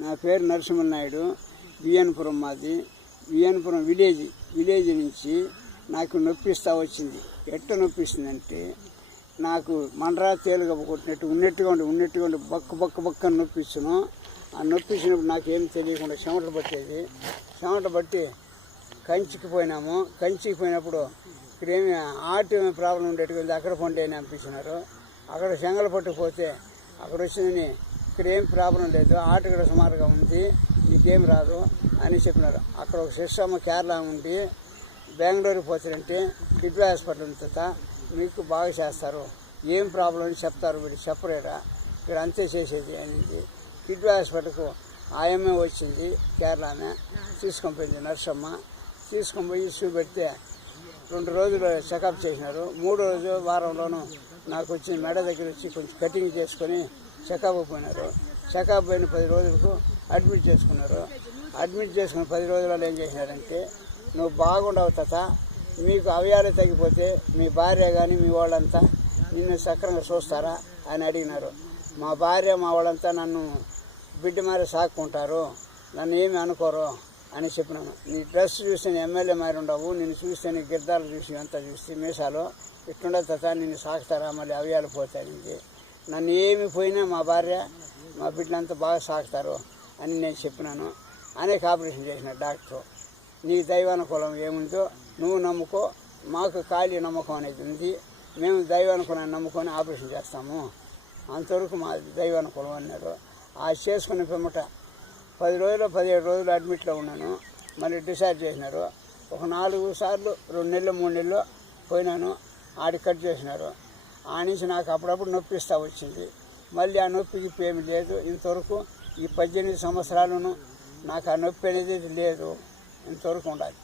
నా పేరు నరసింహ నాయుడు. విఎన్పురం మాది. విఎన్పురం విలేజ్ నుంచి నాకు నొప్పిస్తూ వచ్చింది. ఎట్ట నొప్పిస్తుందంటే నాకు మండరా తేలుగా కొట్టినట్టు ఉన్నట్టుగా ఉండి బక్క నొప్పిస్తున్నాను. ఆ నొప్పించినప్పుడు నాకేం తెలియకుండా చెమటలు పట్టేది. చెమటలు పట్టి కంచికి పోయినప్పుడు ఇక్కడేమి ఆర్ట్ ప్రాబ్లం ఉండేట్టుగా అక్కడ పండి అని అనిపించినారు. అక్కడ శంగలు పట్టుకుపోతే అక్కడ వచ్చిందని ఇక్కడ ఏం ప్రాబ్లం లేదు, ఆర్ట్ కూడా సుమారుగా ఉంది, నీకేం రాదు అని చెప్పినారు. అక్కడ ఒక సిస్టమ్ కేరళ ఉండి బెంగళూరుకి పోతారంటే డిప్లో హాస్పిటల్ ఉంటుందా మీకు బాగా చేస్తారు, ఏం ప్రాబ్లం అని చెప్తారు, వీళ్ళు చెప్పలేరా, ఇక్కడ అంతే చేసేది అనేది. డిప్లో హాస్పిటల్కు ఆయమ్మే వచ్చింది, కేరళ ఆమె తీసుకొని పోయింది నర్సమ్మ. తీసుకొని పోయి చూపెడితే 2 రోజులు చెకప్ చేసినారు. 3వ రోజు వారంలోనూ నాకు వచ్చి మెడ దగ్గర వచ్చి కొంచెం కటింగ్ చేసుకొని చెకప్ పోయినారు. చెకప్ పోయిన 10 రోజులకు అడ్మిట్ చేసుకున్నారు. అడ్మిట్ చేసుకుని 10 రోజులలో ఏం చేసినారంటే నువ్వు బాగుండవు తాత, మీకు అవయాలు తగ్గిపోతే మీ భార్య కానీ మీ వాళ్ళంతా నిన్ను సక్రంగా చూస్తారా అని అడిగినారు. మా భార్య మా వాళ్ళంతా నన్ను బిడ్డ మారి సాక్కుంటారు, నన్ను ఏమి అనుకోరు అని చెప్పినాను. నీ డ్రెస్ చూస్తే ఎమ్మెల్యే మారి ఉండవు, నిన్ను చూస్తే నీ గిర్దాలు చూసి అంతా చూస్తే మీసాలు ఇట్లుండదు తాత, నిన్ను సాకుతారా, మళ్ళీ అవయాలు పోతాయి, నన్ను ఏమి పోయినా మా భార్య మా బిడ్డలంతా బాగా సాకుతారు అని నేను చెప్పినాను. అనేక ఆపరేషన్ చేసిన డాక్టర్. నీ దైవానుకూలం ఏముందో నువ్వు నమ్ముకో, మాకు ఖాళీ నమ్మకం అనేది ఉంది, మేము దైవానుకూలాన్ని నమ్ముకొని ఆపరేషన్ చేస్తాము, అంతవరకు మా దైవానుకూలం అన్నారు. ఆ చేసుకునే పిమ్మట 10 రోజులు 17 రోజులు అడ్మిట్లో ఉన్నాను. మళ్ళీ డిశ్చార్జ్ చేసినారు. ఒక 4 సార్లు 2 నెలలు 3 నెలలు పోయినాను. ఆడికి కట్ చేసినారు. ఆ నుంచి నాకు అప్పుడప్పుడు నొప్పిస్తూ వచ్చింది. మళ్ళీ ఆ నొప్పికి ఏమి లేదు. ఇంతవరకు ఈ 18 సంవత్సరాలను నాకు ఆ నొప్పి అనేది లేదు, ఇంతవరకు ఉండాలి.